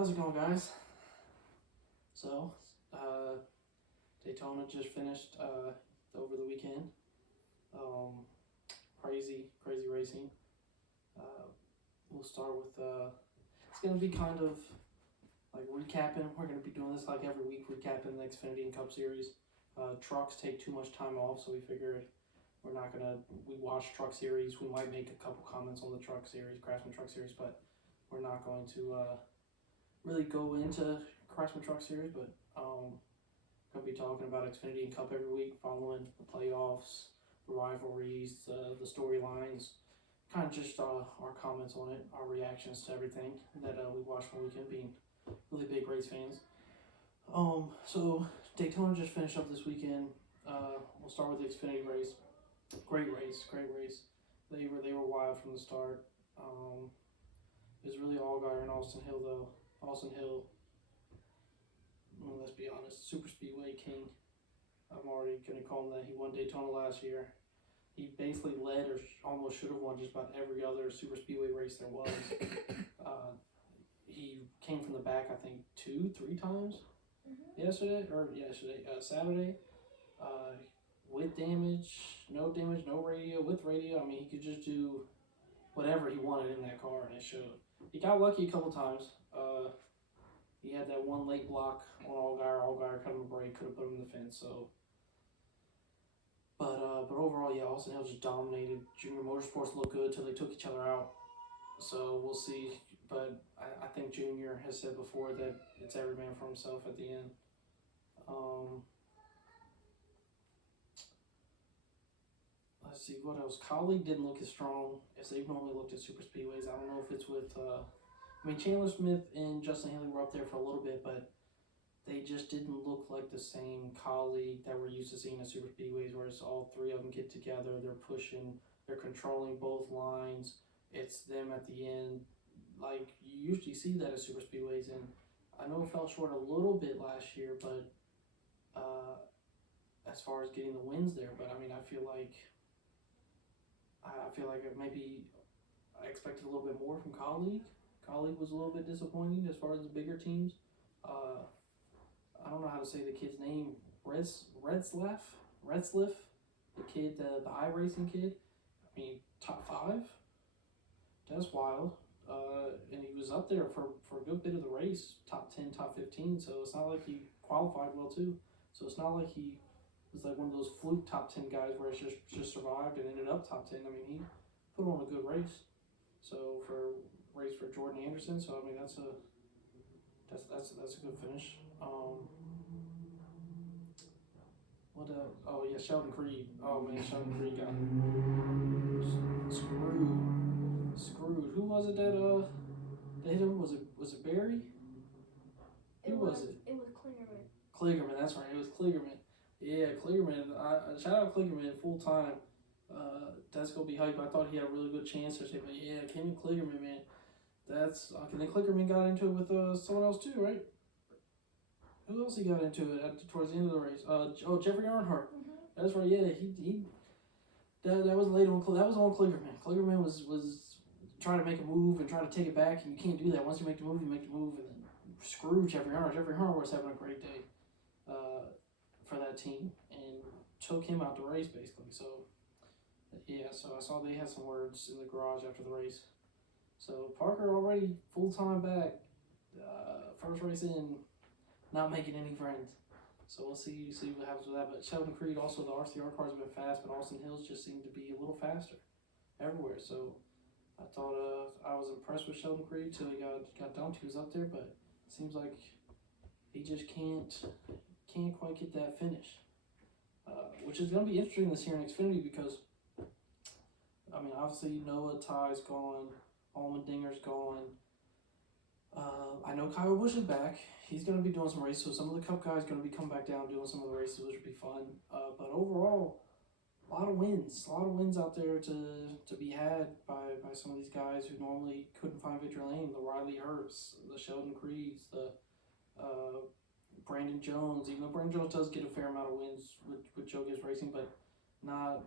How's it going, guys? So, Daytona just finished over the weekend. Crazy racing. We'll start with it's gonna be kind of like recapping. We're gonna be doing this like every week, recapping the Xfinity and Cup Series. Trucks take too much time off, so we figured we're not gonna. We watch Truck Series. We might make a couple comments on the Truck Series, Craftsman Truck Series, but we're not going to really go into Craftsman Truck Series. But gonna be talking about Xfinity and Cup every week, following the playoffs, the rivalries, the storylines, kind of just our comments on it, our reactions to everything that we watched from the weekend, being really big race fans. So Daytona just finished up this weekend. We'll start with the Xfinity race. Great race. They were wild from the start. It was really Allgaier and Austin Hill though. Austin Hill, well, let's be honest, Super Speedway king. I'm already gonna call him that. He won Daytona last year. He basically led or almost should have won just about every other Super Speedway race there was. He came from the back, I think, 2-3 times Saturday. With damage, no radio, with radio. I mean, he could just do whatever he wanted in that car, and it showed. He got lucky a couple times. He had that one late block on Allgaier. Allgaier cut him a break, could have put him in the fence. So, but overall, yeah, Austin Hill just dominated. Junior Motorsports looked good till they took each other out. So we'll see. But I think Junior has said before that it's every man for himself at the end. Let's see, what else? Colleague didn't look as strong as they've normally looked at Super Speedways. I don't know if it's with, Chandler Smith and Justin Haley were up there for a little bit, but they just didn't look like the same Colleague that we're used to seeing at Super Speedways, where it's all three of them get together, they're pushing, they're controlling both lines, it's them at the end. Like, you usually see that at Super Speedways, and I know it fell short a little bit last year, but as far as getting the wins there, but I mean, I feel like maybe I expected a little bit more from Colleague. Colleague was a little bit disappointing as far as the bigger teams. I don't know how to say the kid's name. Redsliff, the kid, the iRacing kid. I mean, top 5. That's wild. And he was up there for a good bit of the race, top 10, top 15. So it's not like he qualified well too. So it's not like he was like one of those fluke top 10 guys where it's just survived and ended up top 10. I mean, he put on a good race. So for Jordan Anderson, so I mean that's a good finish. What else? Oh yeah, Sheldon Creed. Oh man, Sheldon Creed got screwed. Who was it that hit him? Was it Barry? Who was it? It was Kligerman. Kligerman, that's right. It was Kligerman. Yeah, Kligerman. I shout out Kligerman full time. That's gonna be hype. I thought he had a really good chance or something. But yeah, Kenny Kligerman, man. That's and then Kligerman got into it with someone else too, right? Who else he got into it towards the end of the race? Jeffrey Earnhardt. Mm-hmm. That's right. Yeah, he that was late on. That was on Kligerman. Kligerman was trying to make a move and trying to take it back, and you can't do that. Once you make the move, and then screw Jeffrey Earnhardt. Jeffrey Earnhardt was having a great day for that team and took him out the race basically. So yeah, so I saw they had some words in the garage after the race. So Parker already full-time back, first race in, not making any friends. So we'll see what happens with that. But Sheldon Creed, also the RCR cars have been fast, but Austin Hills just seemed to be a little faster everywhere. So I thought I was impressed with Sheldon Creed till he got dumped. He was up there, but it seems like he just can't quite get that finish. Which is going to be interesting this year in Xfinity because, I mean, obviously Noah Ty's gone, Allmendinger's gone. I know Kyle Busch is back. He's going to be doing some races, so some of the Cup guys are going to be coming back down doing some of the races, which would be fun. But overall, a lot of wins out there to be had by some of these guys who normally couldn't find victory lane. The Riley Herbsts, the Sheldon Creeds, the Brandon Jones. Even though Brandon Jones does get a fair amount of wins with Joe Gibbs Racing, but not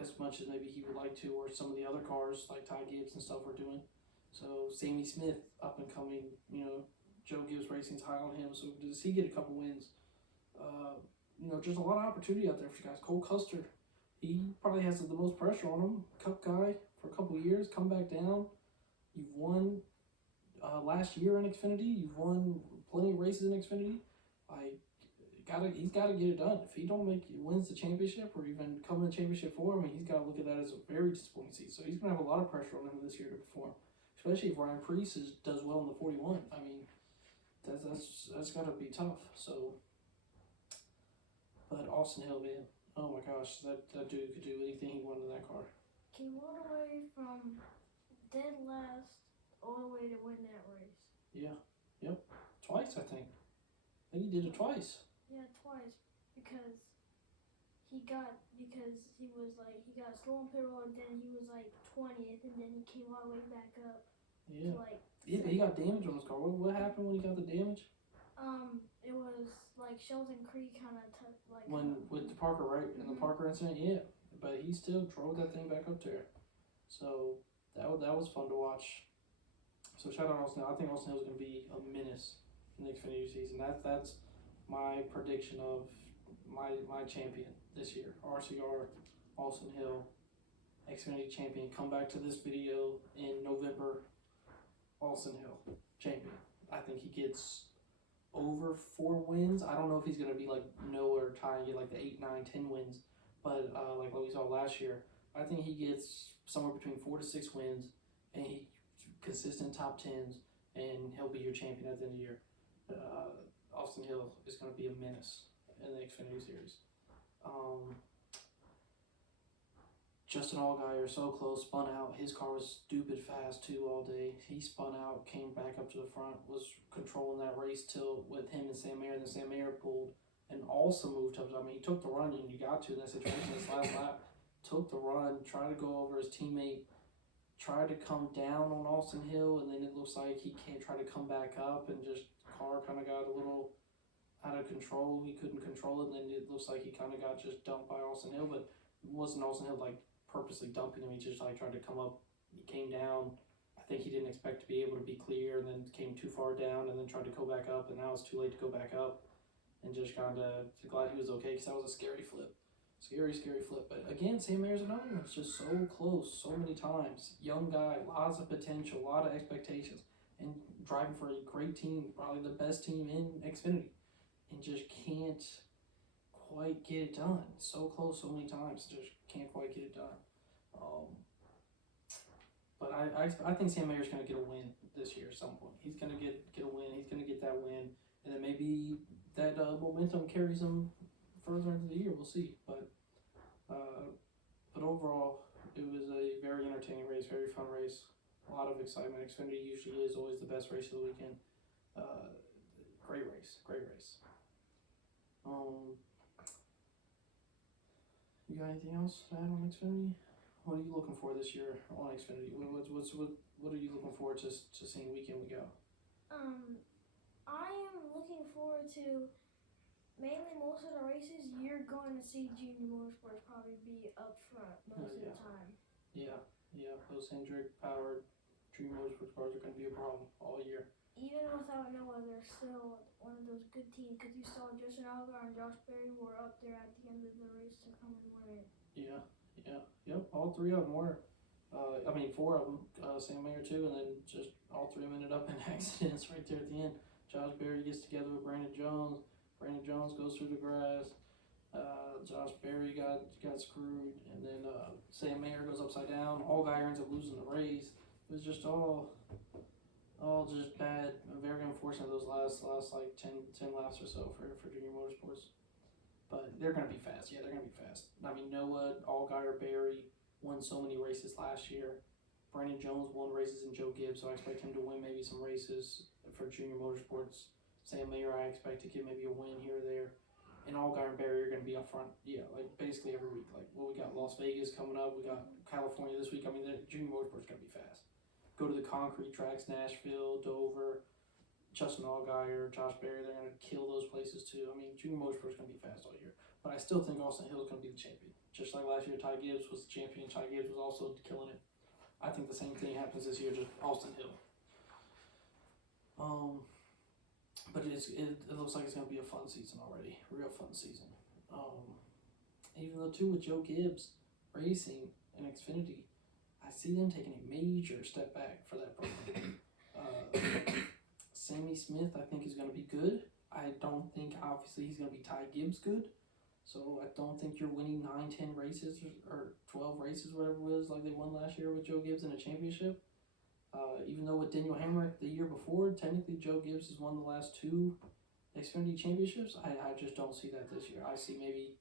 as much as maybe he would like to, or some of the other cars like Ty Gibbs and stuff were doing. So Sammy Smith, up and coming, Joe Gibbs Racing's high on him. So does he get a couple wins? Just a lot of opportunity out there for guys. Cole Custer, he probably has the most pressure on him. Cup guy for a couple of years, come back down. You've won last year in Xfinity. You've won plenty of races in Xfinity. He's got to get it done. If he don't wins the championship or even come in the championship for him, he's got to look at that as a very disappointing season. So he's going to have a lot of pressure on him this year to perform, especially if Ryan Preece does well in the 41. I mean, that's got to be tough. So, but Austin Hill, man, oh my gosh, that dude could do anything he wanted in that car. Came all the way from dead last all the way to win that race. Yeah, yep, twice I think. I think he did it twice. Yeah, twice because he got slow on pit road, and then he was like 20th, and then he came all the way back up. Yeah. To like yeah, but he got damage on his car. What happened when he got the damage? It was like Sheldon Creek kind of with the Parker, right? In the Parker incident, yeah. But he still drove that thing back up there. So that was fun to watch. So shout out Austin Hill. I think Austin Hill is going to be a menace in the Xfinity season. That's my prediction of my champion this year. RCR, Austin Hill, Xfinity champion. Come back to this video in November. Austin Hill, champion. I think he gets over 4 wins. I don't know if he's going to be like Noah or Ty and get like the 8, 9, 10 wins. But like what we saw last year, I think he gets somewhere between 4 to 6 wins, and he consistent top 10s, and he'll be your champion at the end of the year. Austin Hill is going to be a menace in the Xfinity Series. Justin Allgaier, so close, spun out. His car was stupid fast too all day. He spun out, came back up to the front, was controlling that race till with him and Sam Mayer. And then Sam Mayer pulled and also moved up. I mean, he took the run, and you got to in that situation. This last lap, took the run, tried to go over his teammate, tried to come down on Austin Hill, and then it looks like he can't try to come back up, and just car kind of got a little out of control. He couldn't control it, and then it looks like he kind of got just dumped by Austin Hill, but it wasn't Austin Hill like purposely dumping him. He just like tried to come up. He came down. I think he didn't expect to be able to be clear, and then came too far down, and then tried to go back up, and now it's too late to go back up. And just kind of glad he was okay, because that was a scary flip. Scary flip. But again, Sam Mayer's another one. It's just so close so many times. Young guy, lots of potential, a lot of expectations, and driving for a great team, probably the best team in Xfinity, and just can't quite get it done. So close so many times, just can't quite get it done. But I think Sam Mayer's going to get a win this year at some point. He's going to get a win. He's going to get that win, and then maybe that momentum carries him further into the year. We'll see. But overall, it was a very entertaining race, very fun race. A lot of excitement. Xfinity usually is always the best race of the weekend. Great race. You got anything else to add on Xfinity? What are you looking for this year on Xfinity? What are you looking forward to seeing week in, week out? I am looking forward to mainly most of the races. You're going to see Junior Motorsports probably be up front most of the time. Yeah. Those Hendrick-powered Junior Motorsports cars are going to be a problem all year. Even without Noah, they're still one of those good teams, because you saw Justin Allgaier and Josh Berry were up there at the end of the race to come and win it. Yep, all 3 of them were. 4 of them, Sam Mayer too, and then just all 3 of them ended up in accidents right there at the end. Josh Berry gets together with Brandon Jones. Brandon Jones goes through the grass. Josh Berry got screwed, and then Sam Mayer goes upside down. Allgaier ends up losing the race. It was just all just bad. Very unfortunate those last like 10 laps or so for Junior Motorsports. But they're going to be fast. Yeah, they're going to be fast. I mean, Noah, Allgaier, Berry won so many races last year. Brandon Jones won races in Joe Gibbs, so I expect him to win maybe some races for Junior Motorsports. Sam Mayer, I expect to get maybe a win here or there. And Allgaier and Berry are going to be up front, like basically every week. Like, we got Las Vegas coming up. We got California this week. I mean, the Junior Motorsports is going to be fast. Go to the concrete tracks, Nashville, Dover, Justin Allgaier, Josh Berry, they're going to kill those places too. I mean, Junior Motorsports is going to be fast all year. But I still think Austin Hill is going to be the champion. Just like last year, Ty Gibbs was the champion. Ty Gibbs was also killing it. I think the same thing happens this year, just Austin Hill. But it looks like it's going to be a fun season already, real fun season. Even though too with Joe Gibbs Racing and Xfinity, I see them taking a major step back for that program. Sammy Smith, I think, is going to be good. I don't think, obviously, he's going to be Ty Gibbs good. So I don't think you're winning 9, 10 races or 12 races, whatever it was, like they won last year with Joe Gibbs in a championship. Even though with Daniel Hamrick the year before, technically Joe Gibbs has won the last 2 Xfinity championships. I just don't see that this year. I see maybe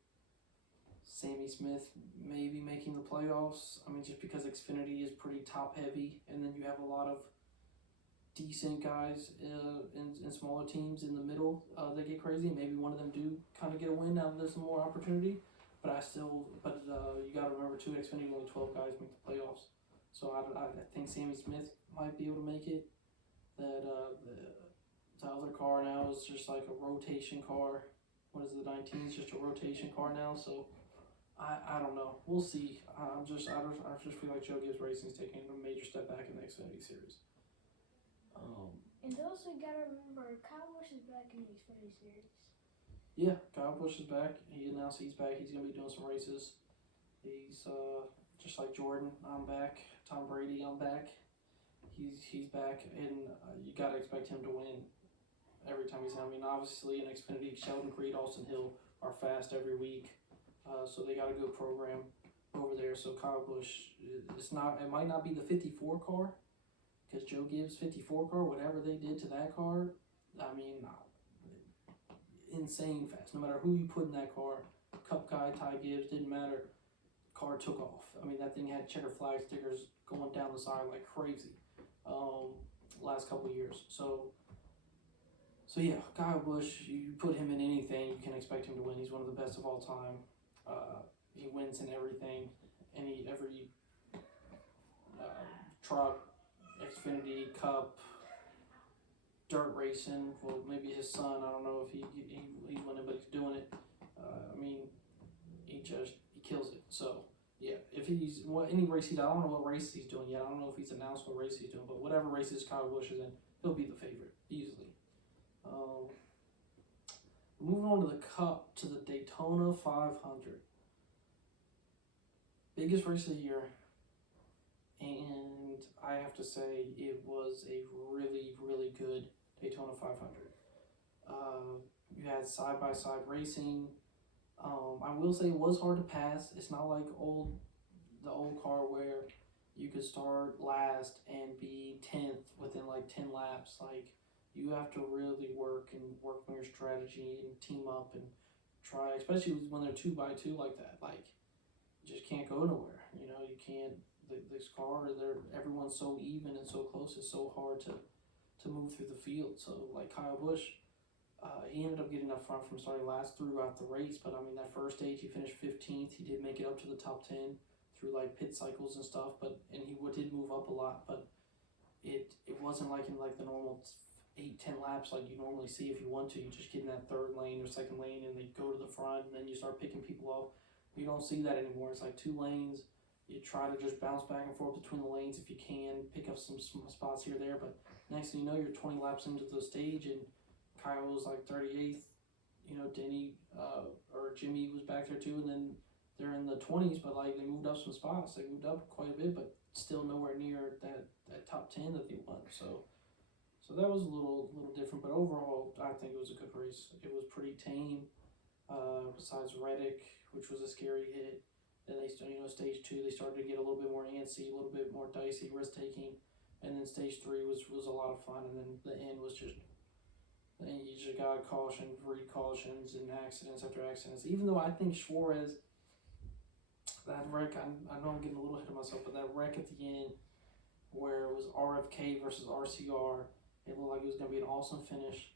Sammy Smith maybe making the playoffs. I mean, just because Xfinity is pretty top heavy, and then you have a lot of decent guys in smaller teams in the middle that get crazy. Maybe one of them do kind of get a win now that there's some more opportunity. But you got to remember too, Xfinity only 12 guys make the playoffs. So I think Sammy Smith might be able to make it. That the other car now is just like a rotation car. What is it, the 19 is just a rotation car now. So I don't know. We'll see. I just feel like Joe Gibbs Racing is taking a major step back in the Xfinity series. And also you gotta remember, Kyle Busch is back in the Xfinity series. Yeah, Kyle Busch is back. He announced he's back. He's gonna be doing some races. He's just like Jordan. I'm back. Tom Brady. I'm back. He's back, and you gotta expect him to win every time he's in. I mean, obviously in Xfinity, Sheldon Creed, Austin Hill are fast every week, so they got a good program over there. So Kyle Busch, it might not be the 54 car. Because Joe Gibbs' 54 car, whatever they did to that car, I mean, insane fast. No matter who you put in that car, Cup guy, Ty Gibbs, didn't matter. Car took off. I mean, that thing had checker flag stickers going down the side like crazy last couple of years. So yeah, Kyle Busch, you put him in anything, you can expect him to win. He's one of the best of all time. He wins in everything, every truck, Xfinity, Cup, dirt racing. Well, maybe his son. I don't know if he's winning, but he's doing it. I mean, he kills it. So yeah, if he's any race I don't know what race he's doing yet. I don't know if he's announced what race he's doing, but whatever races Kyle Busch is in, he'll be the favorite easily. Moving on to the Cup, to the Daytona 500, biggest race of the year. And I have to say, it was a really, really good Daytona 500. You had side-by-side racing. I will say it was hard to pass. It's not like the old car where you could start last and be 10th within like 10 laps. Like, you have to really work on your strategy and team up and try, especially when they're 2x2 like that. Like, you just can't go nowhere. You know, you can't. This car, everyone's so even and so close. It's so hard to move through the field. So like Kyle Busch, he ended up getting up front from starting last throughout the race. But I mean, that first stage he finished 15th. He did make it up to the top 10 through like pit cycles and stuff. And he did move up a lot. But it wasn't like in like the normal 8-10 laps like you normally see if you want to. You just get in that third lane or second lane and they go to the front and then you start picking people off. You don't see that anymore. It's like 2 lanes. You try to just bounce back and forth between the lanes if you can, pick up some spots here or there, but next thing you know, you're 20 laps into the stage, and Kyle was like 38th. You know, Denny or Jimmy was back there too, and then they're in the 20s, but like they moved up some spots. They moved up quite a bit, but still nowhere near that top 10 that they won. So that was a little different, but overall, I think it was a good race. It was pretty tame, besides Reddick, which was a scary hit. Then they, stage 2, they started to get a little bit more antsy, a little bit more dicey, risk-taking. And then stage 3 was a lot of fun. And then the end was you just got caution, cautions, and accidents after accidents. Even though I think Suarez, that wreck, I know I'm getting a little ahead of myself, but that wreck at the end where it was RFK versus RCR, it looked like it was going to be an awesome finish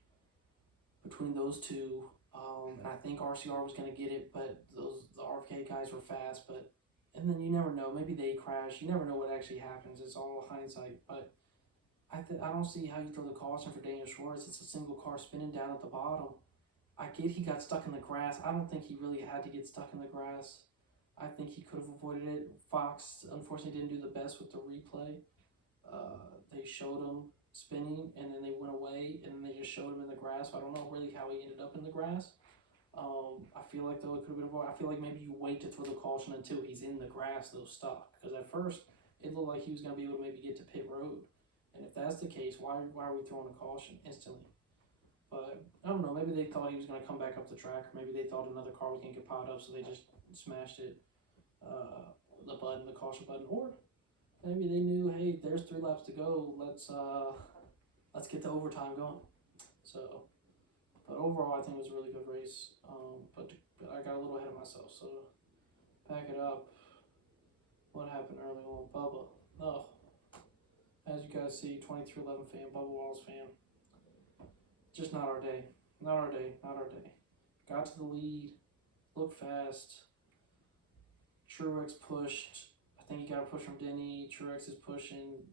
between those two. And I think RCR was going to get it, but the RFK guys were fast. And then you never know. Maybe they crash. You never know what actually happens. It's all hindsight. But I don't see how you throw the caution for Daniel Suarez. It's a single car spinning down at the bottom. I get he got stuck in the grass. I don't think he really had to get stuck in the grass. I think he could have avoided it. Fox, unfortunately, didn't do the best with the replay. They showed him spinning, and then they went away, and then they just showed him in the grass. So I don't know really how he ended up in the grass. I feel like, though, it could have been avoided. I feel like maybe you wait to throw the caution until he's in the grass, though, stuck. Because at first, it looked like he was going to be able to maybe get to pit road. And if that's the case, why are we throwing a caution instantly? But I don't know. Maybe they thought he was going to come back up the track, or maybe they thought another car was going to get piled up, so they just smashed it, the caution button. Or maybe they knew, hey, there's 3 laps to go. Let's get the overtime going. So, but overall, I think it was a really good race. But I got a little ahead of myself. So, back it up. What happened early on? Bubba. Oh, as you guys see, 2311 fan, Bubba Wallace fan. Just not our day. Not our day. Not our day. Got to the lead. Looked fast. Truex pushed. I think he got a push from Denny. Truex is pushing.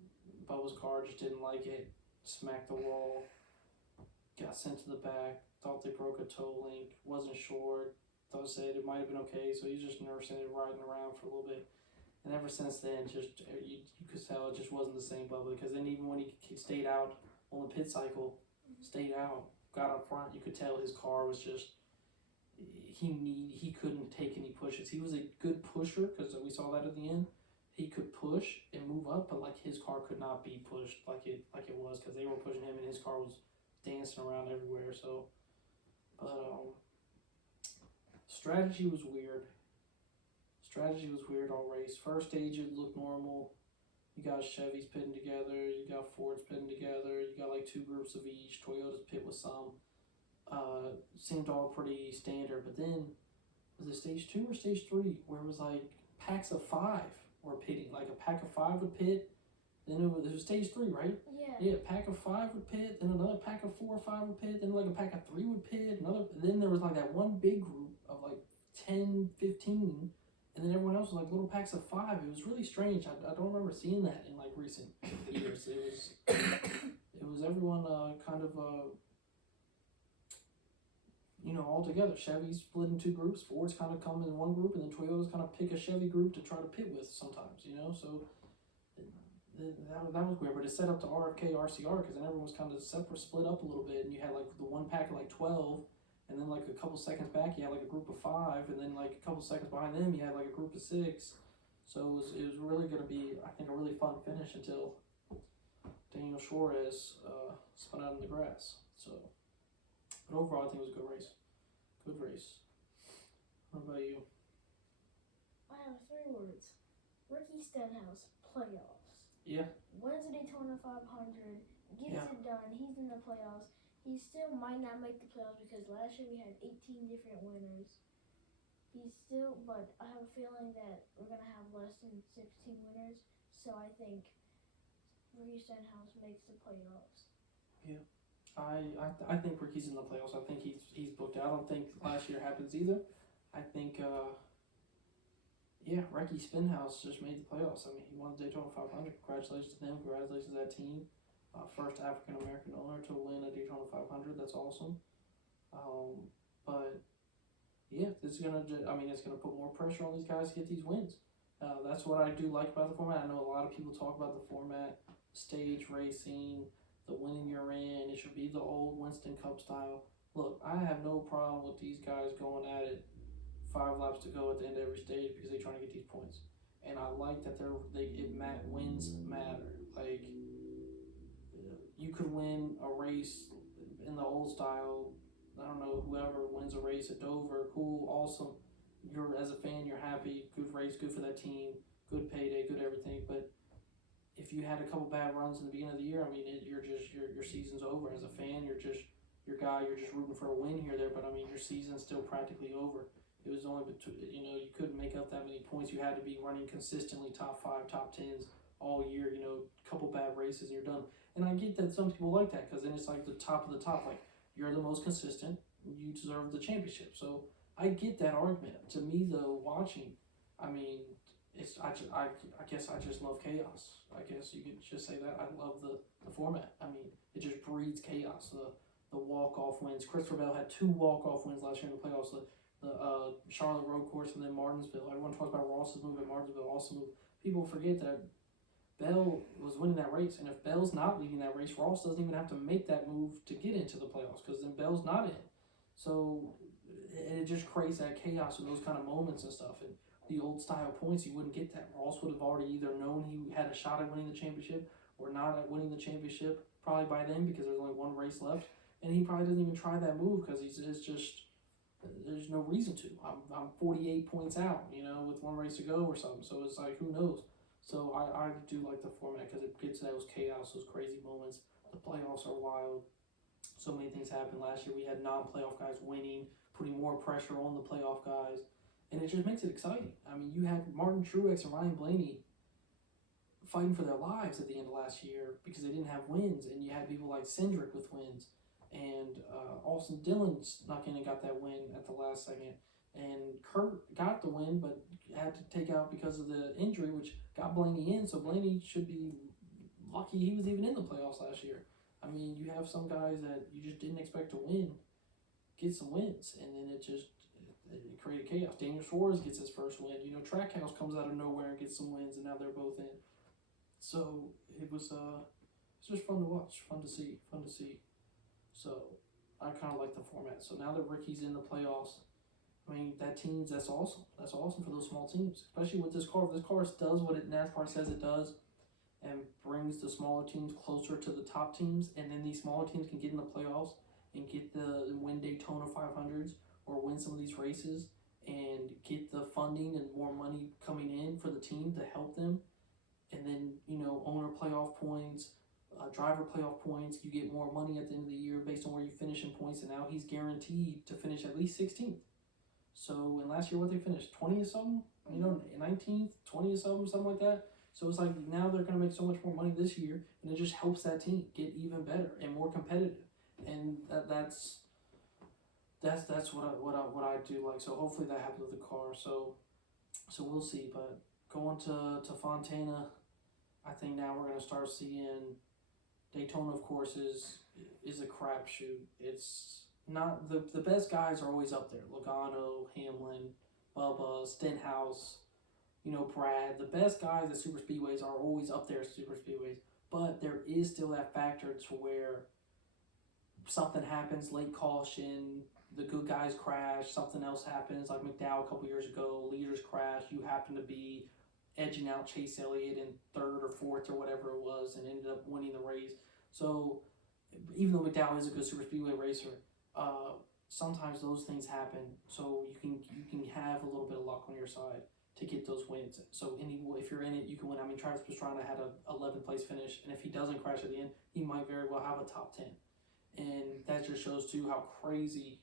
Bubba's car just didn't like it. Smacked the wall. Got sent to the back. Thought they broke a toe link. Wasn't sure. Thought said it might have been okay. So he's just nursing it, riding around for a little bit. And ever since then, just you could tell it just wasn't the same Bubba. Because then even when he stayed out on the pit cycle, stayed out, got up front, you could tell his car was just, he couldn't take any pushes. He was a good pusher, because we saw that at the end. He could push and move up, but like his car could not be pushed like it was, because they were pushing him and his car was dancing around everywhere. So, but strategy was weird. Strategy was weird all race. First stage it looked normal. You got Chevys pitting together, you got Fords pitting together, you got like 2 groups of each, Toyota's pit with some. Seemed all pretty standard, but then, was it stage 2 or stage 3, where it was like packs of 5 were pitting, like a pack of 5 would pit, then it was stage 3, right? Yeah. Yeah, a pack of 5 would pit, then another pack of 4 or 5 would pit, then like a pack of 3 would pit, then there was like that one big group of like 10, 15, and then everyone else was like little packs of 5. It was really strange. I don't remember seeing that in like recent years. It was everyone kind of all together. Chevy split in 2 groups. Fords kind of come in one group, and then Toyotas kind of pick a Chevy group to try to pit with sometimes. So that was weird. But it set up to RFK RCR, because then everyone was kind of split up a little bit, and you had like the one pack of like 12. And then like a couple seconds back, you had like a group of 5, and then like a couple seconds behind them, you had like a group of 6. So it was really going to be, I think, a really fun finish until Daniel Suarez spun out in the grass. So, but overall, I think it was a good race. Good race. What about you? I have 3 words. Ricky Stenhouse, playoffs. Yeah. Wins the Daytona 500, gets it done. He's in the playoffs. He still might not make the playoffs, because last year we had 18 different winners. But I have a feeling that we're going to have less than 16 winners. So I think Ricky Stenhouse makes the playoffs. Yeah. I think Ricky's in the playoffs. I think he's booked out. I don't think last year happens either. I think Ricky Stenhouse just made the playoffs. I mean, he won the Daytona 500. Congratulations to them. Congratulations to that team. First African American owner to win a Daytona 500. That's awesome. But yeah, it's gonna put more pressure on these guys to get these wins. That's what I do like about the format. I know a lot of people talk about the format, stage racing, the winning you're in. It should be the old Winston Cup style. Look, I have no problem with these guys going at it 5 laps to go at the end of every stage, because they're trying to get these points. And I like that wins matter. Like, you could win a race in the old style. I don't know, whoever wins a race at Dover, cool, awesome. As a fan, you're happy, good race, good for that team, good payday, good everything. But if you had a couple bad runs in the beginning of the year, I mean, your season's over. As a fan, you're just rooting for a win here or there. But I mean, your season's still practically over. It was only you couldn't make up that many points. You had to be running consistently top 5, top 10s all year. A couple bad races and you're done. And I get that some people like that, because then it's like the top of the top. Like, you're the most consistent, you deserve the championship. So I get that argument. To me, though, watching, I mean, I guess I just love chaos. I guess you could just say that. I love the format. I mean, it just breeds chaos. The walk-off wins. Christopher Bell had 2 walk-off wins last year in the playoffs. the Charlotte road course, and then Martinsville. Everyone talks about Ross's move at Martinsville. Also, move. People forget that Bell was winning that race, and if Bell's not leading that race, Ross doesn't even have to make that move to get into the playoffs because then Bell's not in. So it just creates that chaos with those kind of moments and stuff. And the old style points, you wouldn't get that. Ross would have already either known he had a shot at winning the championship or not at winning the championship probably by then because there's only one race left. And he probably doesn't even try that move because it's just there's no reason to. I'm 48 points out, with one race to go or something. So it's like, who knows? So I do like the format because it gets those chaos, those crazy moments. The playoffs are wild. So many things happened last year. We had non-playoff guys winning, putting more pressure on the playoff guys. And it just makes it exciting. I mean, you had Martin Truex and Ryan Blaney fighting for their lives at the end of last year because they didn't have wins. And you had people like Cindric with wins. And Austin Dillon snuck in and got that win at the last second. And Kurt got the win, but had to take out because of the injury, which got Blaney in. So Blaney should be lucky he was even in the playoffs last year. I mean, you have some guys that you just didn't expect to win, get some wins, and then it created chaos. Daniel Suarez gets his first win. Trackhouse comes out of nowhere and gets some wins, and now they're both in. So it was it's just fun to watch, fun to see. So I kind of like the format. So now that Ricky's in the playoffs, I mean, that's awesome. That's awesome for those small teams, especially with this car. If this car does what NASCAR says it does and brings the smaller teams closer to the top teams, and then these smaller teams can get in the playoffs and win Daytona 500s or win some of these races and get the funding and more money coming in for the team to help them. And then, owner playoff points, driver playoff points, you get more money at the end of the year based on where you finish in points, and now he's guaranteed to finish at least 16th. So, and last year, what they finished? 20 or something? 19th, 20 or something like that. So it's like now they're going to make so much more money this year, and it just helps that team get even better and more competitive. And that's what I do like. So hopefully that happens with the car. So we'll see. But going to Fontana, I think now we're going to start seeing Daytona, of course, is a crapshoot. It's not the best guys are always up there. Logano, Hamlin, Bubba, Stenhouse, Brad. The best guys at super speedways are always up there at super speedways. But there is still that factor to where something happens, late caution, the good guys crash, something else happens, like McDowell a couple years ago, leaders crash, you happen to be edging out Chase Elliott in third or fourth or whatever it was and ended up winning the race. So even though McDowell is a good super speedway racer, sometimes those things happen. So you can have a little bit of luck on your side to get those wins. So if you're in it, you can win. I mean, Travis Pastrana had a 11th place finish, and if he doesn't crash at the end, he might very well have a top 10. And that just shows too how crazy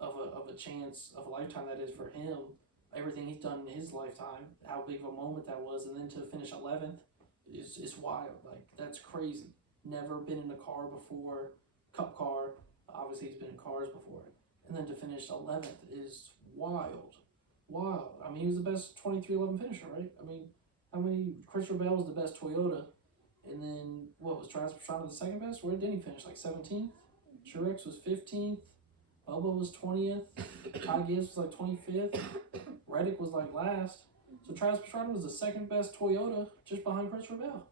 of a chance of a lifetime that is for him. Everything he's done in his lifetime, how big of a moment that was, and then to finish 11th is wild. Like, that's crazy. Never been in a car before, cup car. Obviously, he's been in cars before. And then to finish 11th is wild. I mean, he was the best 23-11 finisher, right? Christopher Bell was the best Toyota. And then, what was Travis Pastrana the second best? Where did he finish? Like 17th? Truex was 15th. Bubba was 20th. Ty Gibbs was like 25th. Reddick was like last. So Travis Pastrana was the second best Toyota just behind Christopher Bell.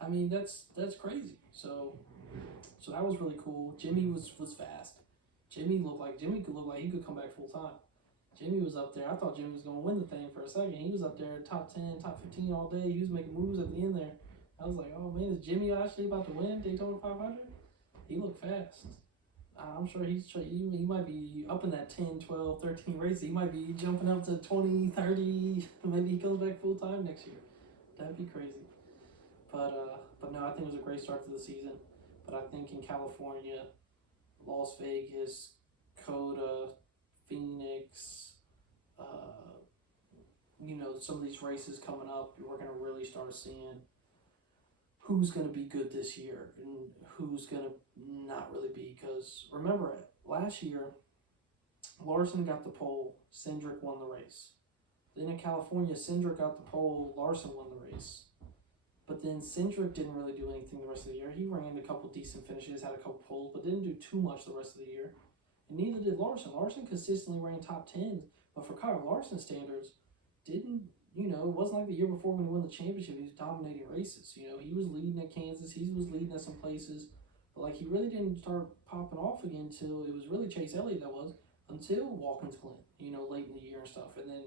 I mean, that's crazy. So that was really cool. Jimmy was fast. Jimmy could look like he could come back full time. Jimmy was up there. I thought Jimmy was going to win the thing for a second. He was up there top 10, top 15 all day. He was making moves at the end there. I was like, oh man, is Jimmy actually about to win Daytona 500? He looked fast. I'm sure he might be up in that 10, 12, 13 race. He might be jumping up to 20, 30. Maybe he comes back full time next year. That'd be crazy. But no, I think it was a great start to the season. But I think in California, Las Vegas, Coda, Phoenix, some of these races coming up, we're going to really start seeing who's going to be good this year and who's going to not really be. Because remember, last year, Larson got the pole, Cindric won the race. Then in California, Cindric got the pole, Larson won the race. But then Cindric didn't really do anything the rest of the year. He ran a couple decent finishes, had a couple poles, but didn't do too much the rest of the year. and neither did Larson. Larson consistently ran top 10s, but for Kyle Larson standards, didn't, it wasn't like the year before when he won the championship. He was dominating races. He was leading at Kansas. He was leading at some places. But, like, he really didn't start popping off again until it was really Chase Elliott until Watkins Glen, late in the year and stuff. And then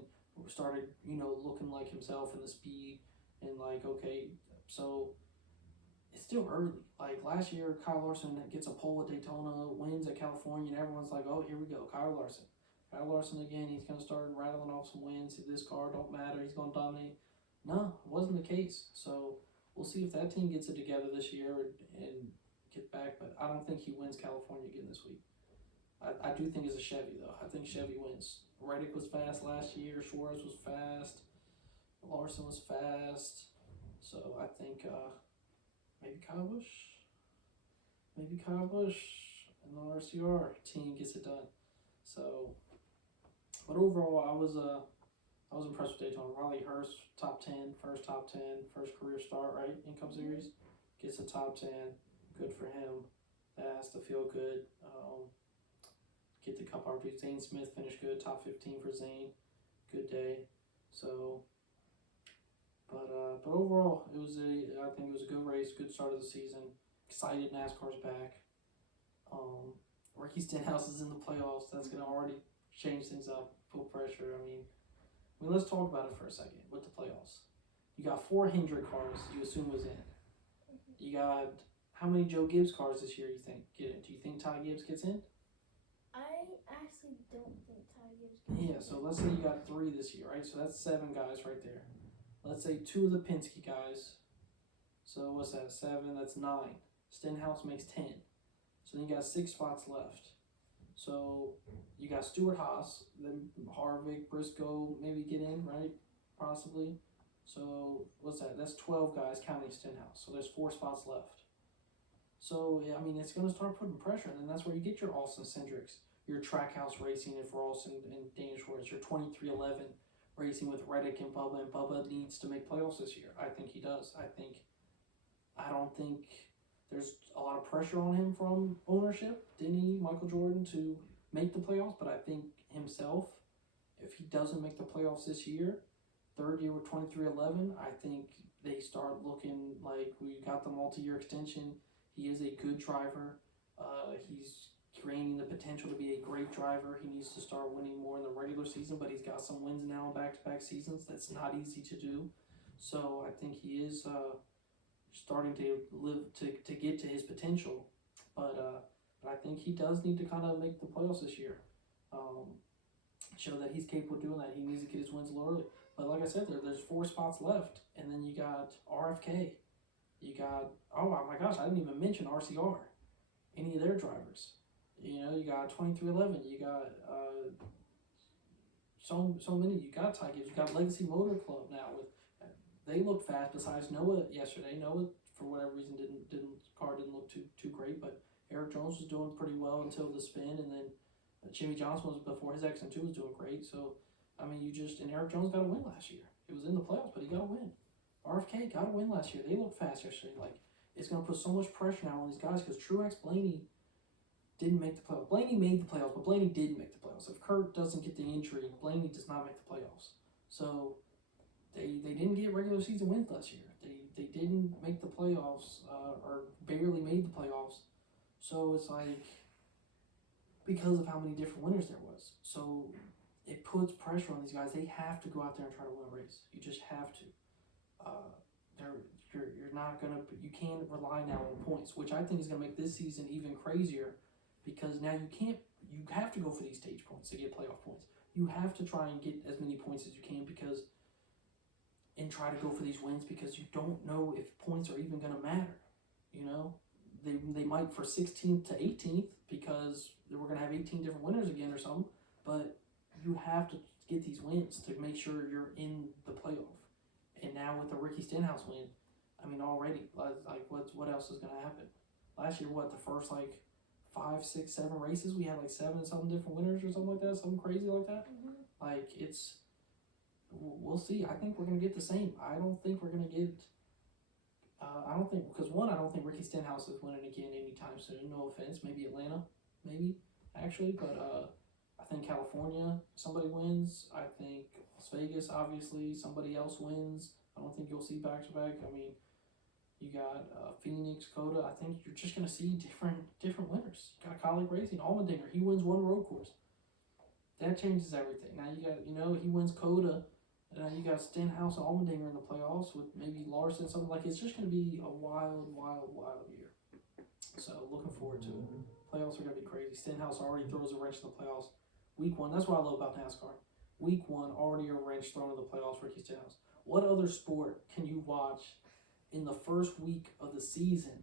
started, looking like himself in the speed and, like, okay, so it's still early. Like, last year, Kyle Larson gets a pole at Daytona, wins at California, and everyone's like, oh, here we go, Kyle Larson. Kyle Larson again, he's going to start rattling off some wins. This car don't matter. He's going to dominate. No, it wasn't the case. So we'll see if that team gets it together this year and get back. But I don't think he wins California again this week. I do think it's a Chevy, though. I think Chevy wins. Reddick was fast last year. Suarez was fast. Larson was fast. So I think maybe Kyle Busch. Maybe Kyle Busch and the RCR team gets it done. So, but overall, I was impressed with Daytona. Riley Hurst, top 10, first career start, right? In Cup Series, gets a top 10. Good for him. That has to feel good. Get the Cup opportunity. Zane Smith finished good, top 15 for Zane. Good day. So, but overall, I think it was a good race, good start of the season. Excited NASCAR's back. Ricky Stenhouse is in the playoffs. That's going to already change things up, put pressure. I mean, let's talk about it for a second with the playoffs. You got 4 Hendrick cars you assume was in. You got, how many Joe Gibbs cars this year you think get in? Do you think Ty Gibbs gets in? I actually don't think Ty Gibbs gets in. Yeah, so let's say you got 3 this year, right? So that's 7 guys right there. Let's say 2 of the Penske guys. So what's that? 7, that's 9. Stenhouse makes 10. So then you got 6 spots left. So you got Stewart Haas, then Harvick, Briscoe maybe get in, right? Possibly. So what's that? That's 12 guys counting Stenhouse. So there's 4 spots left. So, I mean, it's going to start putting pressure. And then that's where you get your Austin Cindrics, your Trackhouse Racing if Rawson and Daniel Schwartz, your 2311 racing with Reddick and Bubba needs to make playoffs this year. I think he does. I don't think there's a lot of pressure on him from ownership, Denny, Michael Jordan, to make the playoffs. But I think himself, if he doesn't make the playoffs this year, third year with 2311, I think they start looking like we got the multi-year extension. He is a good driver. He's gaining the potential to be a great driver. He needs to start winning more in the regular season, but he's got some wins now in back-to-back seasons. That's not easy to do. So I think he is starting to live to get to his potential. But I think he does need to kind of make the playoffs this year. Show that he's capable of doing that. He needs to get his wins a little early. But like I said, there's 4 spots left. And then you got RFK. You got, oh my gosh, I didn't even mention RCR, any of their drivers. You got 2311, you got so many. You got Ty Gibbs, you got Legacy Motor Club now. They look fast. Besides Noah yesterday, Noah for whatever reason didn't look too great, but Eric Jones was doing pretty well until the spin, and then Jimmy Johnson was before his XM2 was doing great. So I mean, and Eric Jones got a win last year. He was in the playoffs, but he got a win. RFK got a win last year. They looked fast yesterday. Like, it's going to put so much pressure now on these guys because Truex, Blaney didn't make the playoffs. Blaney made the playoffs, but Blaney didn't make the playoffs. If Kurt doesn't get the injury, Blaney does not make the playoffs. So they didn't get regular season wins last year. They didn't make the playoffs or barely made the playoffs. So it's like because of how many different winners there was. So it puts pressure on these guys. They have to go out there and try to win a race. You just have to. You're not gonna. You can't rely now on points, which I think is gonna make this season even crazier, because now you can't. You have to go for these stage points to get playoff points. You have to try and get as many points as you can and try to go for these wins because you don't know if points are even gonna matter. They might for 16th to 18th because we're gonna have 18 different winners again or something. But you have to get these wins to make sure you're in the playoff. And now with the Ricky Stenhouse win, I mean, already, like, what else is going to happen? Last year, the first, 5, 6, 7 races, we had, 7-something different winners or something like that, something crazy like that? Mm-hmm. We'll see. I think we're going to get the same. I don't think we're going to get, I don't think Ricky Stenhouse is winning again anytime soon. No offense. Maybe Atlanta, maybe. actually, but I think California, somebody wins. I think Las Vegas, obviously, somebody else wins. I don't think you'll see back to back. I mean, you got Phoenix, Coda. I think you're just gonna see different winners. You got Colleague Racing, Allmendinger. He wins one road course. That changes everything. Now you got he wins Coda. And now you got Stenhouse and Allmendinger in the playoffs with maybe Larson, something like it's just gonna be a wild year. So looking forward to it. Playoffs are gonna be crazy. Stenhouse already throws a wrench in the playoffs. Week 1, that's what I love about NASCAR. Week 1, already a wrench thrown in the playoffs for Ricky Stenhouse. What other sport can you watch in the first week of the season?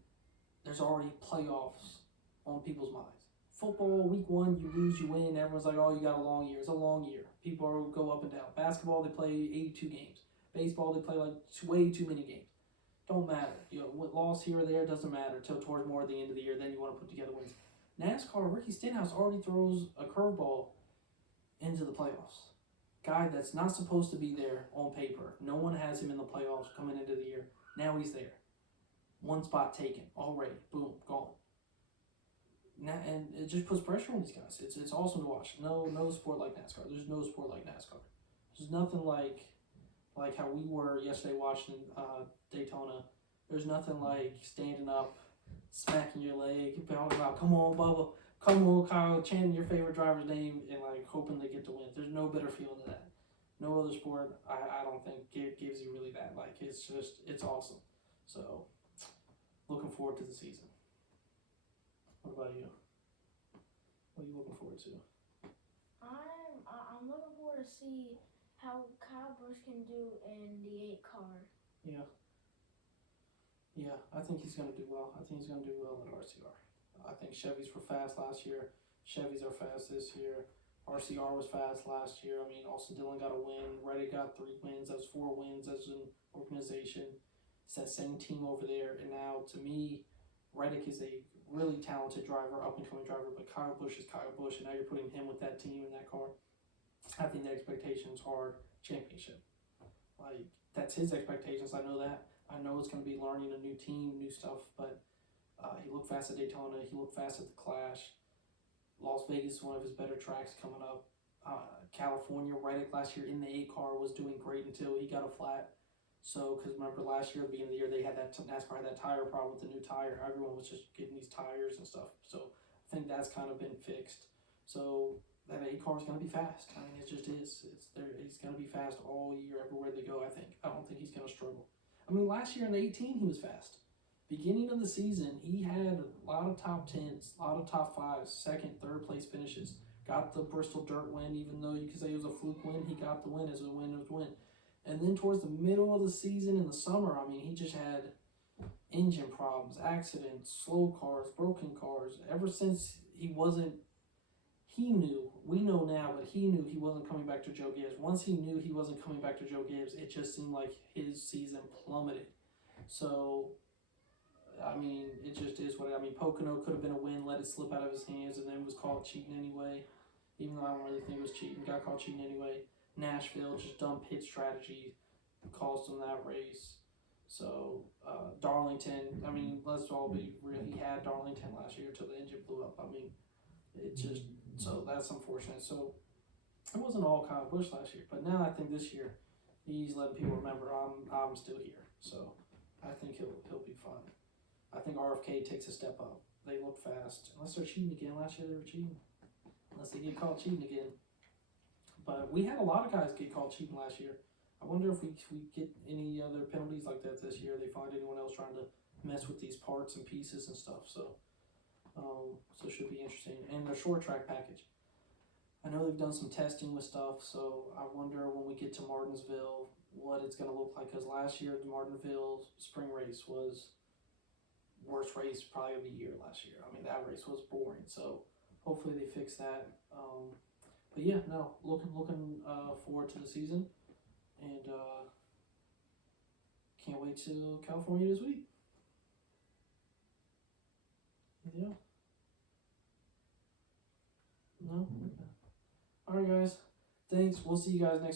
There's already playoffs on people's minds. Football, week 1, you lose, you win. Everyone's like, oh, you got a long year. It's a long year. People go up and down. Basketball, they play 82 games. Baseball, they play like way too many games. Don't matter. What loss here or there doesn't matter till towards more at the end of the year. Then you want to put together wins. NASCAR, Ricky Stenhouse already throws a curveball into the playoffs. Guy that's not supposed to be there on paper. No one has him in the playoffs coming into the year. Now he's there. One spot taken already. Boom, gone. Now, and it just puts pressure on these guys. It's awesome to watch. No sport like NASCAR. There's no sport like NASCAR. There's nothing like how we were yesterday watching Daytona. There's nothing like standing up, smacking your leg, talking about, come on, Bubba, come on, Kyle, chanting your favorite driver's name, and like hoping they get to win. There's no better feeling than that. No other sport, I don't think, gives you really that. Like, it's awesome. So, looking forward to the season. What about you? What are you looking forward to? I'm looking forward to see how Kyle Busch can do in the 8 car. Yeah, I think he's going to do well. I think he's going to do well at RCR. I think Chevys were fast last year. Chevys are fast this year. RCR was fast last year. I mean, Austin Dillon got a win. Reddick got 3 wins. That's 4 wins as an organization. It's that same team over there. And now, to me, Reddick is a really talented driver, up-and-coming driver, but Kyle Busch is Kyle Busch, and now you're putting him with that team in that car. I think the expectations are championship. Like, that's his expectations. I know that. I know it's going to be learning a new team, new stuff, but he looked fast at Daytona. He looked fast at the Clash. Las Vegas is one of his better tracks coming up. California, Reddick last year in the 8 car was doing great until he got a flat. So, because remember last year at the beginning of the year, they had NASCAR had that tire problem with the new tire. Everyone was just getting these tires and stuff. So, I think that's kind of been fixed. So, that 8 car is going to be fast. I mean, it just is. He's going to be fast all year, everywhere they go, I think. I don't think he's going to struggle. I mean, last year in the 18, he was fast. Beginning of the season, he had a lot of top 10s, a lot of top 5s, second, third place finishes. Got the Bristol Dirt win, even though you could say it was a fluke win. He got the win as a win. And then towards the middle of the season in the summer, I mean, he just had engine problems, accidents, slow cars, broken cars. Ever since we know now, but he knew he wasn't coming back to Joe Gibbs. Once he knew he wasn't coming back to Joe Gibbs, it just seemed like his season plummeted. So, I mean, it just is what Pocono could have been a win, let it slip out of his hands, and then was caught cheating anyway. Even though I don't really think it was cheating, got caught cheating anyway. Nashville, just dumb pit strategy, caused him that race. So, Darlington, I mean, let's all be real. He had Darlington last year until the engine blew up. I mean, so that's unfortunate. So, it wasn't all Kyle Busch last year, but now I think this year, he's letting people remember I'm still here. So, I think he'll be fine. I think RFK takes a step up. They look fast. Unless they're cheating again. Last year they were cheating. Unless they get caught cheating again. But we had a lot of guys get caught cheating last year. I wonder if we get any other penalties like that this year. They find anyone else trying to mess with these parts and pieces and stuff. So it should be interesting. And the short track package. I know they've done some testing with stuff. So I wonder when we get to Martinsville what it's going to look like. Because last year the Martinsville spring race was worst race probably of the year last year. I mean, that race was boring. So hopefully they fix that. But yeah, no, looking forward to the season, and can't wait till California this week. Yeah. No. Okay. All right, guys. Thanks. We'll see you guys next week.